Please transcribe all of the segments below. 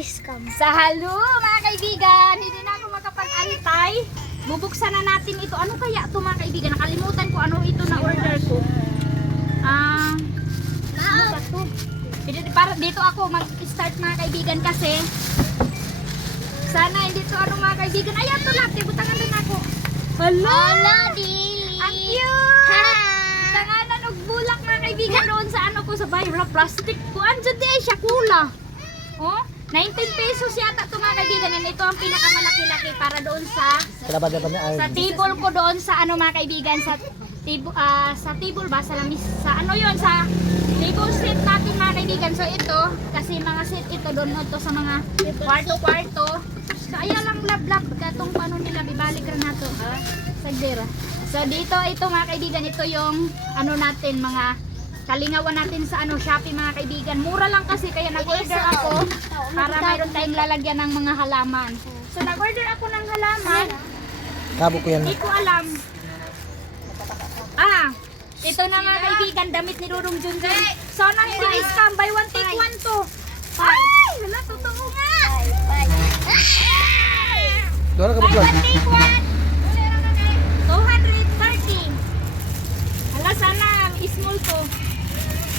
Iskam. Sa halo mga kaibigan, hindi na ako makapag-antay. Bubuksan na natin ito. Ano kaya ito mga kaibigan? Nakalimutan ko ano ito na order ko. Ano ba ito? Para dito ako mag-start mga kaibigan kasi sana hindi ito ano mga kaibigan. Ayan ito lang, butangan din ako. Hala! Dili. Ang cute! Tanganan og bulak mga kaibigan doon sa ano ko sa viral plastic ko. Andiyan di ay siya kula. Oh, 19 pesos yata ito mga kaibigan. And ito ang pinakamalaki-laki para doon sa table ko doon sa ano mga kaibigan sa table ba sa lamis sa ano yon sa table set natin mga kaibigan. So ito kasi mga set ito doon ito sa mga kwarto-kwarto. So ayan lang lab-lab katong ano nila bibalik ra nato sagdira. So dito ito mga kaibigan, ito yung ano natin mga kalingawan natin sa ano Shopee mga kaibigan. Mura lang kasi kaya nag-order ako para mayroon tayong lalagyan ng mga halaman. So nag-order ako ng halaman. Kabo ko yan. Hindi ko alam. Ito na mga kaibigan, damit ni Rurong Junjun. Sana hindi scam, buy one take one to. Ay, wala, totoo nga. Doon ka Buy vlog. one take one. 230. Hala, sana small to.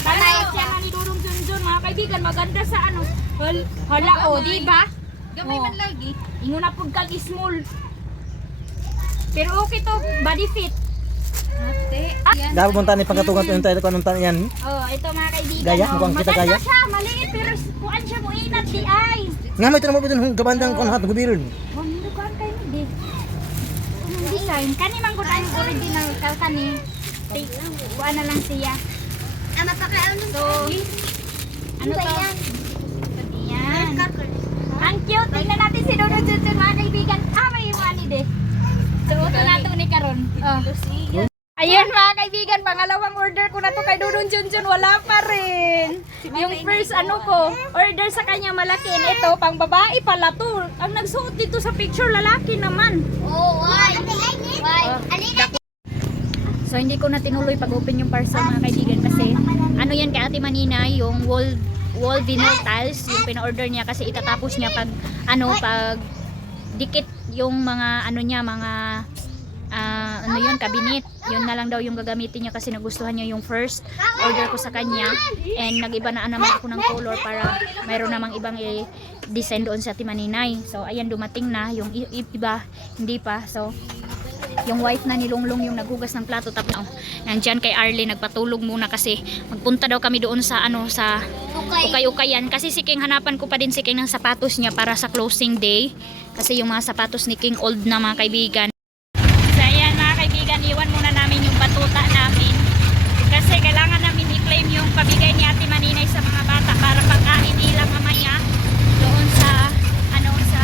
Sana siya na ni Rurong Junjun mga kaibigan, maganda sa ano. Hala, di ba? Gamay man lagi. Ingon na pud kag small. Pero okay to, body fit. Dapat mong tani pagkatungan to yung tayo kung anong tani yan. Oh, ito mga kaibigan. Gaya? Oh. Mukhang kita gaya? Maganda siya, maliit pero kuan siya mo inat di ay. Nga may tinamo dito ng gabandang kon hat gubiron. Bondo kuan kay ni di. Design kani man gud ang original kani. Kuan na lang siya. Mapakaano So, ano to? yan? Yan. Ang cute. Tingnan natin si Dodo Junjun mga kaibigan. May iwani de. Suoto nato ni karon. Oh. Ayan mga kaibigan, pangalawang order ko na to kay Dudong Junjun, wala pa rin. Yung first ano ko, order sa kanya malaki. Ito, pang babae pala to. Ang nagsuot dito sa picture, lalaki naman. Oh, why? Why? Alina. So hindi ko na tinuloy pag-open yung parcel mga kaibigan kasi ano yan kay Ate Manina, yung wall vinyl tiles, yung pina-order niya kasi itatapos niya pag pag dikit yung mga ano niya, mga ano yun, cabinet. Yun na lang daw yung gagamitin niya kasi nagustuhan niya yung first order ko sa kanya. And nag-iba na naman ako ng color para mayroon namang ibang design doon sa Timaninay. So ayan, dumating na. Yung iba, hindi pa. So yung wife na ni Longlong yung naghugas ng plato. Tapos nandyan kay Arlie, nagpatulog muna kasi magpunta daw kami doon sa sa ukay-ukayan. Kasi si King, hanapan ko pa din si King ng sapatos niya para sa closing day. Kasi yung mga sapatos ni King old na mga kaibigan. Iwan muna namin yung batuta namin kasi kailangan namin i-claim yung pabigay ni Ate Maninay sa mga bata para pagkain nila mamaya doon sa sa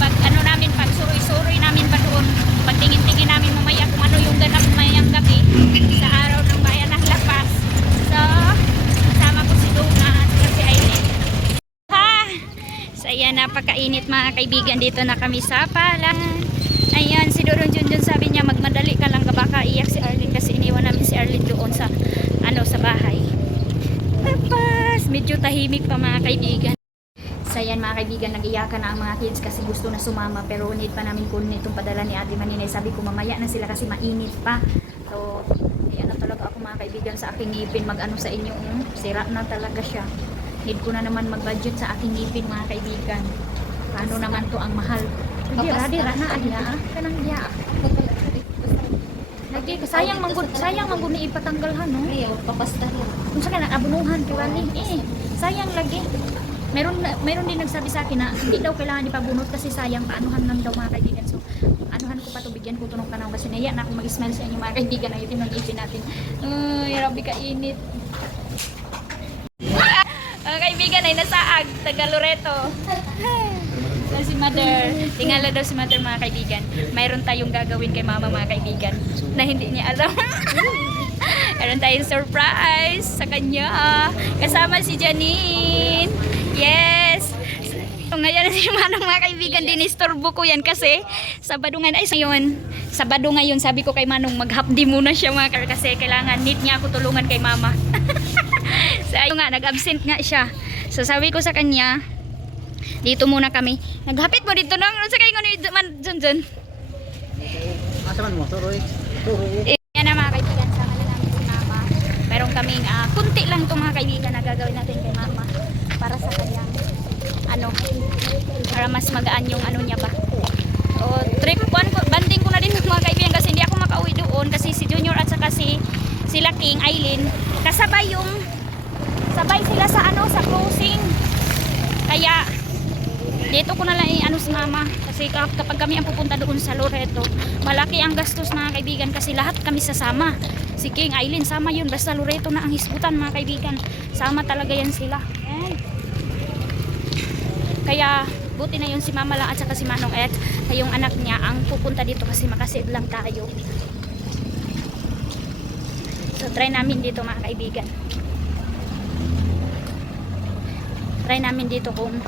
pag namin, pag suroy-suroy namin ba doon, pagtingin-tingin namin mamaya kung ano yung ganap mamayang gabi sa araw ng bayan ng Lapas. So kasama ko si Duna at si Aileen. So ayan, napakainit mga kaibigan, dito na kami sa palan. Ayan, si Dorong Junjun sabi niya magmadali ka lang, baka iyak si Arlene kasi iniwan namin si Arlene doon sa sa bahay. Tapos medyo tahimik pa mga kaibigan. So ayan mga kaibigan, nag-iyakan na ang mga kids kasi gusto na sumama pero need pa namin kunin itong padala ni Ate Maninay. Sabi ko mamaya na sila kasi mainit pa. So ayan na talaga ako mga kaibigan sa aking ngipin, sa inyo. Sira na talaga siya. Need ko na naman mag-budget sa aking ngipin mga kaibigan. Paano naman to ang mahal? Dira na ahya kanang diya. Lagi sayang manggod ni ipatanggalhan no. Ayo papasta rin. Unsa ka abunuhan kiwali sayang lagi. Meron din nagsabi sa akin na hindi daw kailangan ipabunot kasi sayang, paanuhan lang daw mga kaibigan. So anuhan ko pa to, bigyan ko to ng panahon kasi naiya na ako mag-smile sa inyo mga kaibigan. Ayutin ng ipin natin. Grabe ka init. Mga kaibigan ay nasaag taga Loreto. Si Mother, tingala daw si Mother mga kaibigan. Mayroon tayong gagawin kay Mama mga kaibigan na hindi niya alam. Mayroon tayong surprise sa kanya. Kasama si Janine. Yes! So, ngayon si Manong mga kaibigan, dinisturbo ko yan kasi Sabado ngayon sabi ko kay Manong maghapdi muna siya mga kasi kailangan need niya ako tulungan kay Mama. So ayun nga, nag-absent nga siya. So sabi ko sa kanya, dito muna kami. Naghapit mo dito nang sa kayo ni Junjun. Asa man mo? Turoy. Turoy. Yan na mga kaibigan, sama na namin si Mama. Meron kaming kunti lang itong mga kaibigan na gagawin natin kay Mama para sa kanyang para mas magaan yung niya ba. O trip banding ko na din mga kaibigan kasi hindi ako makauwi doon kasi si Junior at saka sila King, Aileen, sabay sila sa sa cruising. Kaya dito ko na lang si Mama kasi kapag kami ang pupunta doon sa Loreto, malaki ang gastos mga kaibigan kasi lahat kami sasama. Si King, Aileen, sama yun. Basta Loreto na ang hisgutan mga kaibigan. Sama talaga yan sila. Ayan. Kaya buti na yun si Mama lang at saka si Manong Ed, yung anak niya ang pupunta dito kasi makasid lang tayo. So try namin dito mga kaibigan. Try namin dito kung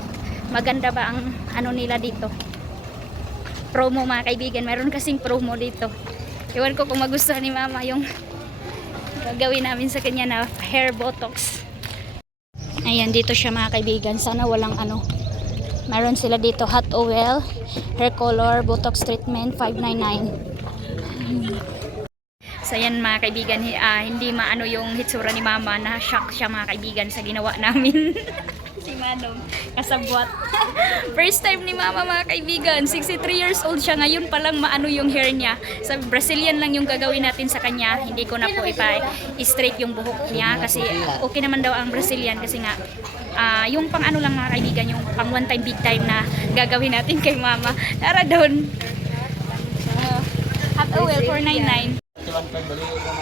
maganda ba ang nila dito. Promo mga kaibigan. Meron kasing promo dito. Iwan ko kung magustuhan ni Mama yung gagawin namin sa kanya na hair botox. Ayan, dito siya mga kaibigan. Sana walang meron sila dito hot oil, hair color, botox treatment, $599. So yan mga kaibigan, hindi maano yung hitsura ni Mama, na shock siya mga kaibigan sa ginawa namin. Si Manong kasabwat. First time ni Mama mga kaibigan, 63 years old siya, ngayon pa lang maano yung hair niya. Sa Brazilian lang yung gagawin natin sa kanya, hindi ko na po straight yung buhok niya kasi okay naman daw ang Brazilian kasi nga yung pang lang mga kaibigan, yung pang one time big time na gagawin natin kay Mama. Tara doon. Hot oil, $499.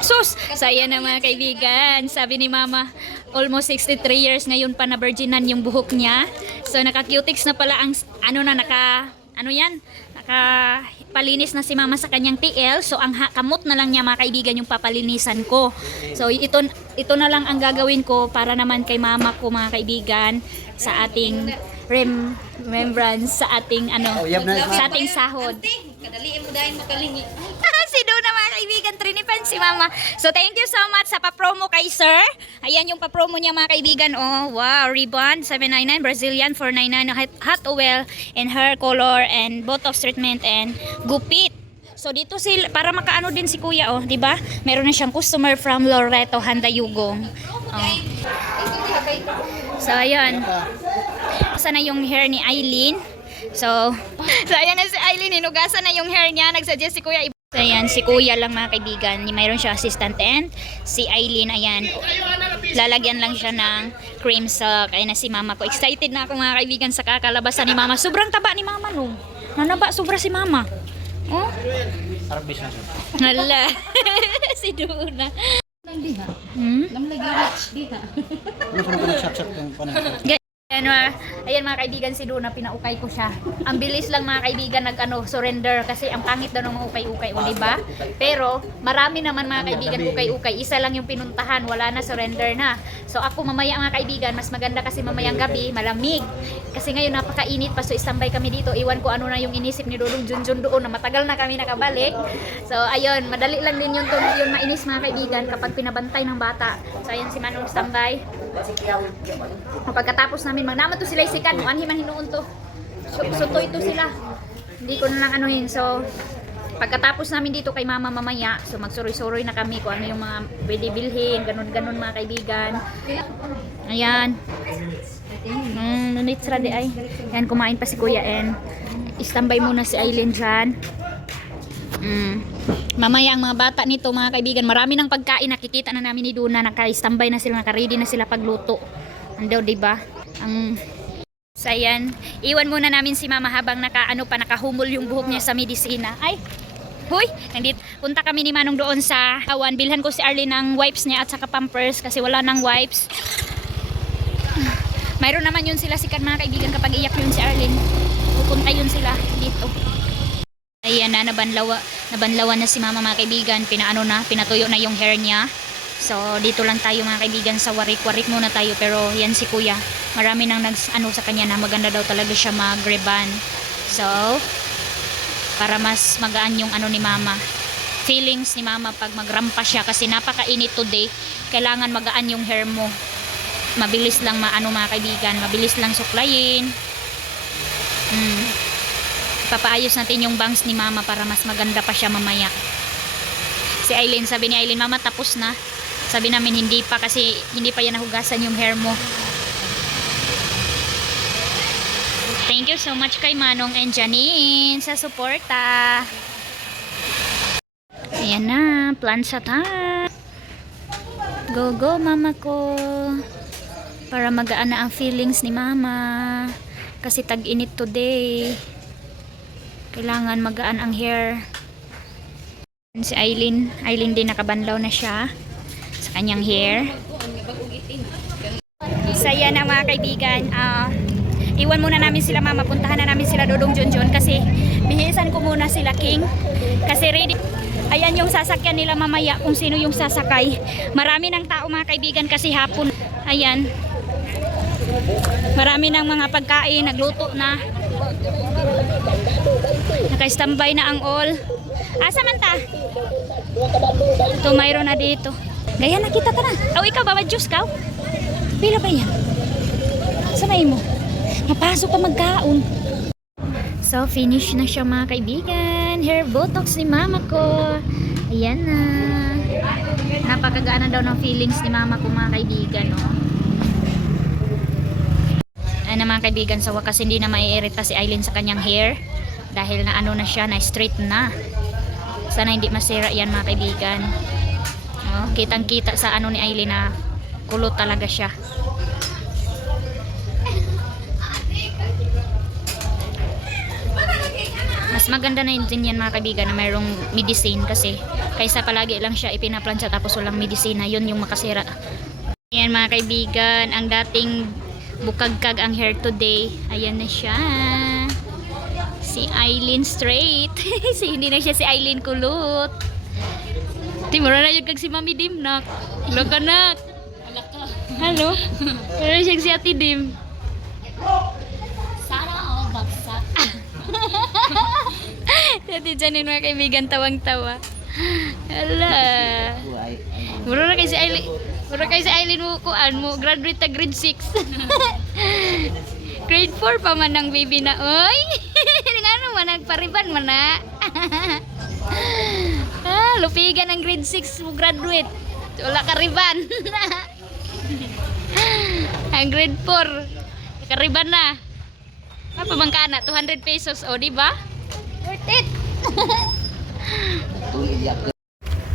Sus! So ayan na mga kaibigan, sabi ni Mama, almost 63 years ngayon pa na virginan yung buhok niya. So naka-cutix na pala ang nakapalinis na si Mama sa kanyang TL. So ang kamot na lang niya mga kaibigan yung papalinisan ko. So ito na lang ang gagawin ko para naman kay Mama ko mga kaibigan sa ating remembrance sa ating sa ating sahod. Kadaliin mo dahil makalingi. Si Dona mga kaibigan, trinipan si Mama. So thank you so much sa pa-promo kay Sir. Ayan yung pa-promo niya mga kaibigan. Oh, wow, ribbon $799, Brazilian $499, hot oil and hair color and botox treatment and gupit. So dito para makaano din si Kuya, oh, 'di ba? Meron na siyang customer from Loreto, Handayugong. Oh. So ayan. Sana yung hair ni Aileen. So ayan na si Aileen, hinugasan na yung hair niya. Nagsuggest si Kuya. So ayan, si Kuya lang mga kaibigan, mayroon siya assistant and si Aileen, ayan, lalagyan lang siya ng cream silk. Ayan na si Mama ko. Excited na ako mga kaibigan sa kakalabasan ni Mama. Sobrang taba ni Mama nung. Nanaba sobra si Mama. Oh? Arbis na siya. Hala. Si Duna. Ano pa nung shot yung panahon? Ayan mga kaibigan, si Duna, pinaukay ko siya. Ang bilis lang mga kaibigan surrender kasi ang pangit daw ng mga ukay-ukay, o diba? Pero marami naman mga kaibigan ukay-ukay. Isa lang yung pinuntahan, wala na, surrender na. So ako mamaya mga kaibigan, mas maganda kasi mamayang gabi, malamig. Kasi ngayon napakainit pa, so standby kami dito. Iwan ko ano na yung inisip ni Dudong Junjun doon na matagal na kami nakabalik. So ayun, madali lang din yung mainis mga kaibigan kapag pinabantay ng bata. So ayun si Manong standby. Pagkatapos namin magnaman to sila isikan, anhi man hinuon to. Sunto ito sila. Hindi ko na lang anuhin. So pagkatapos namin dito kay Mama mamaya, so magsuroy-suroy na kami kung ano yung mga pwede bilhin, ganun-ganun mga kaibigan. Ayan. Nunit di ay. Ayan, kumain pa si Kuya and istambay muna si Aileen dyan. Mamaya ang mga bata nito mga kaibigan, marami ng pagkain, nakikita na namin ni Duna, naka-standby na sila, naka-ready na sila pagluto. Ando, diba? So ayan, iwan muna namin si Mama habang nakahumol yung buhok niya sa medisina. Ay, huy, nandito. Punta kami ni Manong doon sa awan. Bilhan ko si Arlene ng wipes niya at saka pampers kasi wala nang wipes. Mayroon naman yun sila sikat mga kaibigan kapag iyak yun si Arlene. Pupunta yun sila dito. Ayan na, nabanlawan na si Mama mga kaibigan. Pinatuyo na yung hair niya. So dito lang tayo mga kaibigan sa warik-warik muna tayo. Pero yan si Kuya, marami nang sa kanya na maganda daw talaga siya mag-reban. So para mas magaan yung ni Mama, feelings ni Mama pag magrampa siya kasi napakainit today. Kailangan magaan yung hair mo. mabilis lang maano mga kaibigan, mabilis lang suklayin. Papaayos natin yung bangs ni mama para mas maganda pa siya mamaya. Si Aileen, sabi ni Aileen, mama tapos na. Sabi namin hindi pa kasi hindi pa yan nahugasan yung hair mo. Thank you so much kay Manong and Janine sa suporta. Ayan na, plancha time. Go go mama ko. Para magaan na ang feelings ni mama. Kasi tag-init today. Kailangan magaan ang hair. Si Aileen din nakabanlaw na siya sa kanyang hair. Saya na mga kaibigan. Iwan muna namin sila mama, puntahan na namin sila Dodong Junjun kasi bihisan ko muna sila King kasi ready. Ayan yung sasakyan nila mamaya kung sino yung sasakay. Marami ng tao mga kaibigan kasi hapon. Ayan. Marami ng mga pagkain, nagluto na. Naka-standby na ang all. Asa man ta? Ito mayroon na dito. Gaya na kita tara. O ikaw baba juice ka? Pila ba yan? Samay mo. Mapasok pa magkaon. So, finish na siya mga kaibigan. Hair botox ni mama ko. Ayan na. Napakagaan na daw ng feelings ni mama ko mga kaibigan. No? Ayan na mga kaibigan. Sa wakas hindi na maiirita si Aileen sa kanyang hair. Dahil na ano na siya, na straight na. Sana hindi masira yan mga kaibigan. Oh, kitang kita sa ano ni Aileen na kulot talaga siya. Mas maganda na din yan mga kaibigan na mayroong medicine kasi kaysa palagi lang siya ipinaplansya tapos walang medisina, yun yung makasira. Ayan mga kaibigan, ang dating bukagkag ang hair today, ayan na siya. Si Aileen straight. Hindi na siya si Aileen kulot. Timura na yun kag si Mami Dim nak. Laka nak. Hello. Pero siya si Ate Dim. Sana all bagsak. Dati dyan mga kaibigan tawang-tawa. Hala. Mura na kay si Aileen. Mura kay si Aileen mo kuan mo graduate ta grade 6. Grade 4 pa man ang baby na. Oy. Ngano man nagpariban man na. Lupigan ang grade 6 mo graduate. Wala ka riban. Ang grade 4 kariban na. Apa bang kana 200 pesos o di ba? Worth it.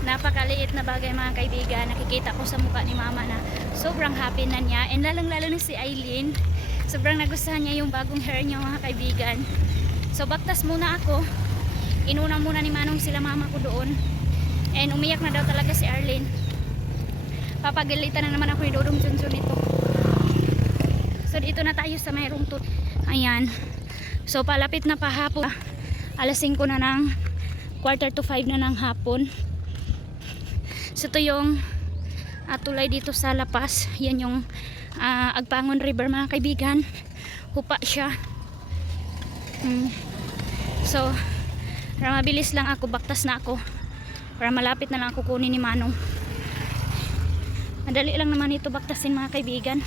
Napakaliit na bagay mga kaibigan. Nakikita ko sa mukha ni mama na sobrang happy na niya. And lalong-lalo na si Aileen. Sobrang nagustuhan niya yung bagong hair niya mga kaibigan. So baktas muna ako. Inuna muna ni Manong sila mama ko doon. And umiyak na daw talaga si Arlene. Papagalitan na naman ako ni Dodong Junjun nito. So dito na tayo sa mayroong tut. Ayan. So palapit na pa hapon. Alas 5 na ng 4:45 na ng hapon. So ito yung tulay dito sa La Paz. Yan yung Agpangon River mga kaibigan. Hupa siya. So para mabilis lang ako, baktas na ako. Para malapit na lang ako kunin ni Manong. Madali lang naman ito baktasin mga kaibigan.